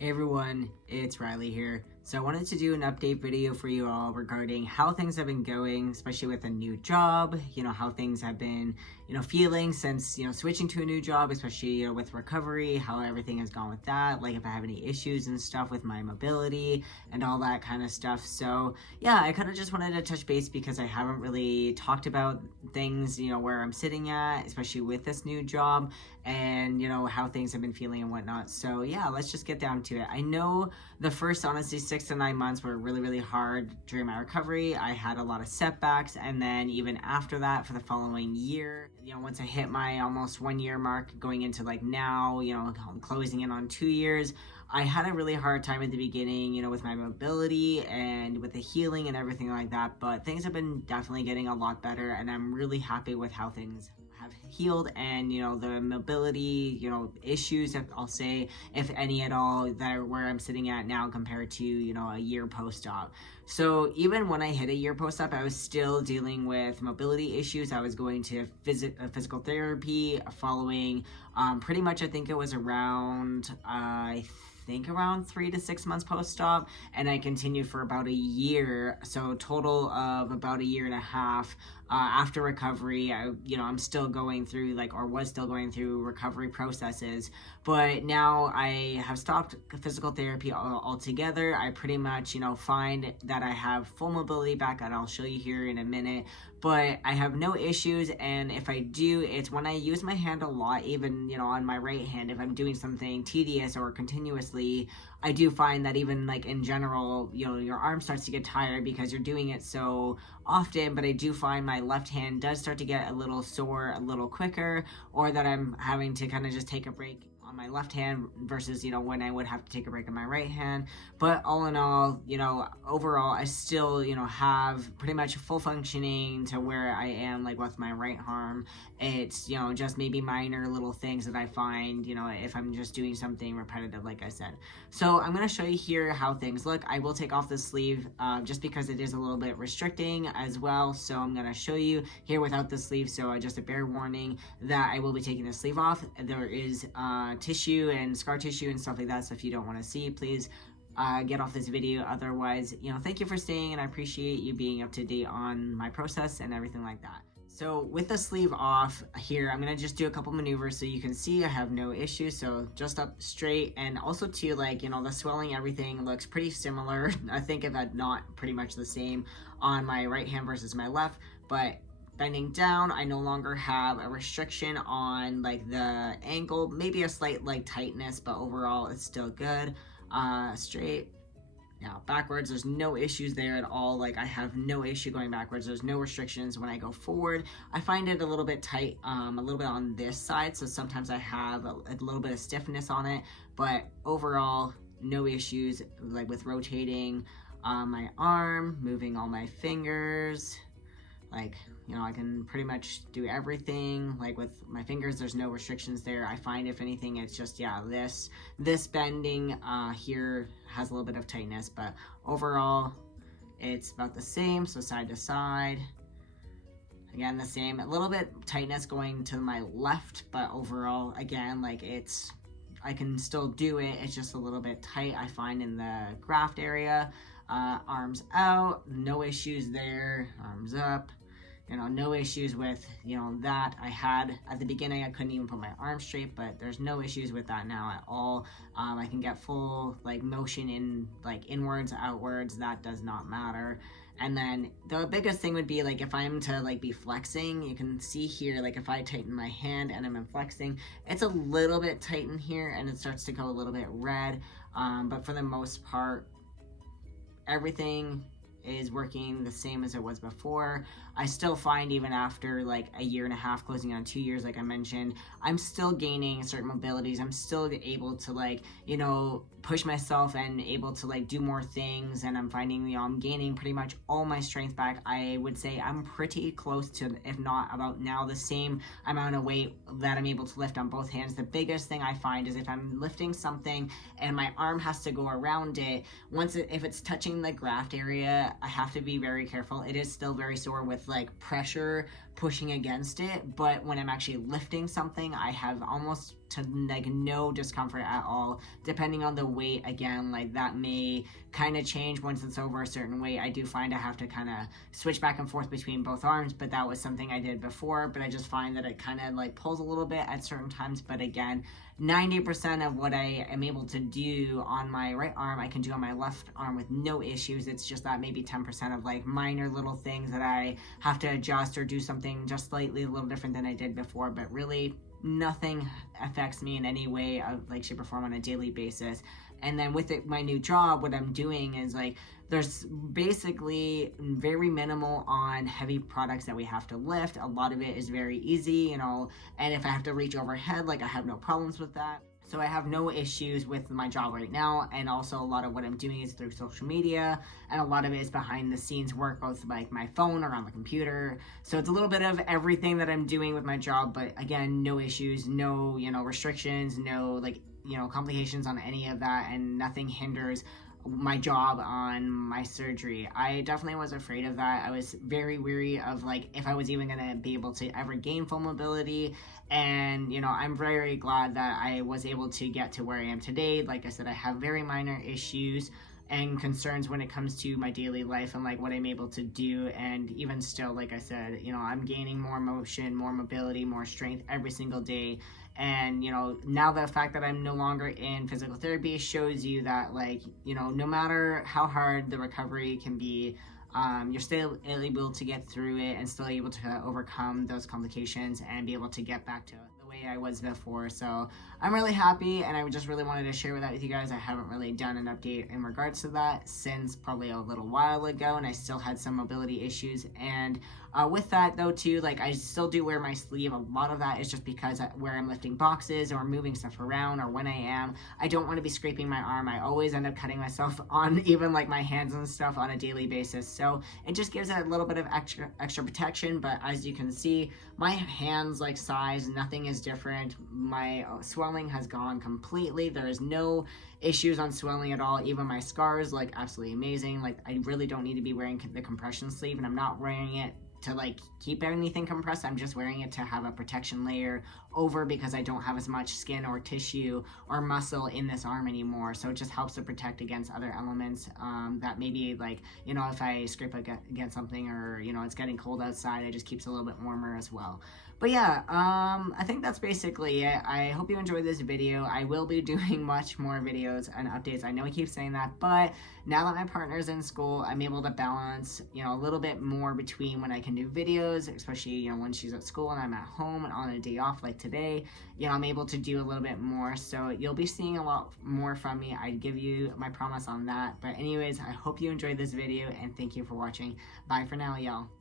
Hey everyone, it's Riley here. So I wanted to do an update video for you all regarding how things have been going, especially with a new job, how things have been, feeling since, switching to a new job, especially, with recovery, how everything has gone with that, like if I have any issues and stuff with my mobility and all that kind of stuff. So yeah, I kind of just wanted to touch base because I haven't really talked about things, where I'm sitting at, especially with this new job and, how things have been feeling and whatnot. So yeah, let's just get down to it. I know the first, honestly, 6 to 9 months were really hard during my recovery. I had a lot of setbacks, and then even after that, for the following year, once I hit my almost 1 year mark, going into like now, I'm closing in on 2 years, I had a really hard time at the beginning, with my mobility and with the healing and everything like that, but things have been definitely getting a lot better, and I'm really happy with how things have healed, and the mobility issues, if I'll say, if any at all, that are where I'm sitting at now compared to a year post-op. So even when I hit a year post-op, I was still dealing with mobility issues. I was going to physical therapy following pretty much, I think it was around around 3 to 6 months post-op, and I continued for about a year, so total of about a year and a half. After recovery, I'm still going through was still going through recovery processes, but now I have stopped physical therapy altogether. I pretty much, find that I have full mobility back, and I'll show you here in a minute, but I have no issues, and if I do, it's when I use my hand a lot, even, on my right hand, if I'm doing something tedious or continuously, I do find that even in general, your arm starts to get tired because you're doing it so often, but I do find my left hand does start to get a little sore a little quicker, or that I'm having to kind of just take a break on my left hand versus, when I would have to take a break on my right hand. But all in all, overall, I still, have pretty much full functioning to where I am, with my right arm. It's, just maybe minor little things that I find, if I'm just doing something repetitive, like I said. So I'm going to show you here how things look. I will take off the sleeve just because it is a little bit restricting as well. So I'm going to show you here without the sleeve. So just a bare warning that I will be taking the sleeve off. There is tissue and scar tissue and stuff like that, so if you don't want to see, please get off this video. Otherwise, thank you for staying, and I appreciate you being up to date on my process and everything like that. So with the sleeve off here, I'm going to just do a couple maneuvers so you can see I have no issues. So just up straight, and also too, the swelling, everything looks pretty similar. I think if not pretty much the same on my right hand versus my left, but bending down, I no longer have a restriction on the ankle, maybe a slight tightness, but overall it's still good. Straight. Now backwards, there's no issues there at all. I have no issue going backwards. There's no restrictions. When I go forward, I find it a little bit tight, a little bit on this side, so sometimes I have a little bit of stiffness on it, but overall no issues with rotating my arm, moving all my fingers. I can pretty much do everything. With my fingers, there's no restrictions there. I find, if anything, it's just, yeah, this bending here has a little bit of tightness, but overall, it's about the same. So side to side, again, the same. A little bit tightness going to my left, but overall, again, I can still do it. It's just a little bit tight, I find, in the graft area. Arms out, no issues there. Arms up, no issues with, that. I had, at the beginning, I couldn't even put my arm straight, but there's no issues with that now at all. I can get full, motion in, inwards, outwards, that does not matter. And then the biggest thing would be, if I'm to, be flexing, you can see here, if I tighten my hand and I'm flexing, it's a little bit tight in here, and it starts to go a little bit red, but for the most part, everything is working the same as it was before. I still find, even after a year and a half, closing on 2 years, like I mentioned, I'm still gaining certain mobilities. I'm still able to push myself and able to do more things, and I'm finding I'm gaining pretty much all my strength back. I would say I'm pretty close to, if not about now, the same amount of weight that I'm able to lift on both hands. The biggest thing I find is if I'm lifting something and my arm has to go around it, if it's touching the graft area, but I have to be very careful. It is still very sore with like pressure pushing against it, but when I'm actually lifting something, I have almost to like no discomfort at all. Depending on the weight, again, like that may kind of change once it's over a certain weight. I do find I have to kind of switch back and forth between both arms, but that was something I did before, but I just find that it kind of like pulls a little bit at certain times. But again, 90% of what I am able to do on my right arm, I can do on my left arm with no issues. It's just that maybe 10% of like minor little things that I have to adjust or do something just slightly a little different than I did before, but really nothing affects me in any way of like shape or form on a daily basis. And then with it, my new job, what I'm doing is like there's basically very minimal on heavy products that we have to lift. A lot of it is very easy, you know, and if I have to reach overhead, like I have no problems with that. So I have no issues with my job right now, and also a lot of what I'm doing is through social media, and a lot of it is behind the scenes work, both like my phone or on the computer. So it's a little bit of everything that I'm doing with my job, but again, no issues, no, you know, restrictions, no like, you know, complications on any of that, and nothing hinders my job on my surgery. I definitely was afraid of that. I was very weary of like if I was even gonna be able to ever gain full mobility, and you know, I'm very glad that I was able to get to where I am today. Like I said, I have very minor issues and concerns when it comes to my daily life and like what I'm able to do, and even still, like I said, you know, I'm gaining more motion, more mobility, more strength every single day. And you know, now the fact that I'm no longer in physical therapy shows you that, like, you know, no matter how hard the recovery can be, you're still able to get through it and still able to overcome those complications and be able to get back to the way I was before. So I'm really happy, and I just really wanted to share that with you guys. I haven't really done an update in regards to that since probably a little while ago, and I still had some mobility issues. And with that though too, like I still do wear my sleeve. A lot of that is just because where I'm lifting boxes or moving stuff around, or when I don't want to be scraping my arm. I always end up cutting myself on even like my hands and stuff on a daily basis. So it just gives it a little bit of extra protection. But as you can see, my hands like size, nothing is different. My swelling has gone completely. There is no issues on swelling at all. Even my scars, like absolutely amazing. Like I really don't need to be wearing the compression sleeve, and I'm not wearing it to like keep anything compressed. I'm just wearing it to have a protection layer over, because I don't have as much skin or tissue or muscle in this arm anymore. So it just helps to protect against other elements that maybe, like, you know, if I scrape against something, or you know, it's getting cold outside, it just keeps it a little bit warmer as well. But yeah, I think that's basically it. I hope you enjoyed this video. I will be doing much more videos and updates. I know I keep saying that, but now that my partner's in school, I'm able to balance, you know, a little bit more between when I can do videos, especially, you know, when she's at school and I'm at home and on a day off like today. You know, I'm able to do a little bit more. So you'll be seeing a lot more from me. I give you my promise on that. But anyways, I hope you enjoyed this video, and thank you for watching. Bye for now, y'all.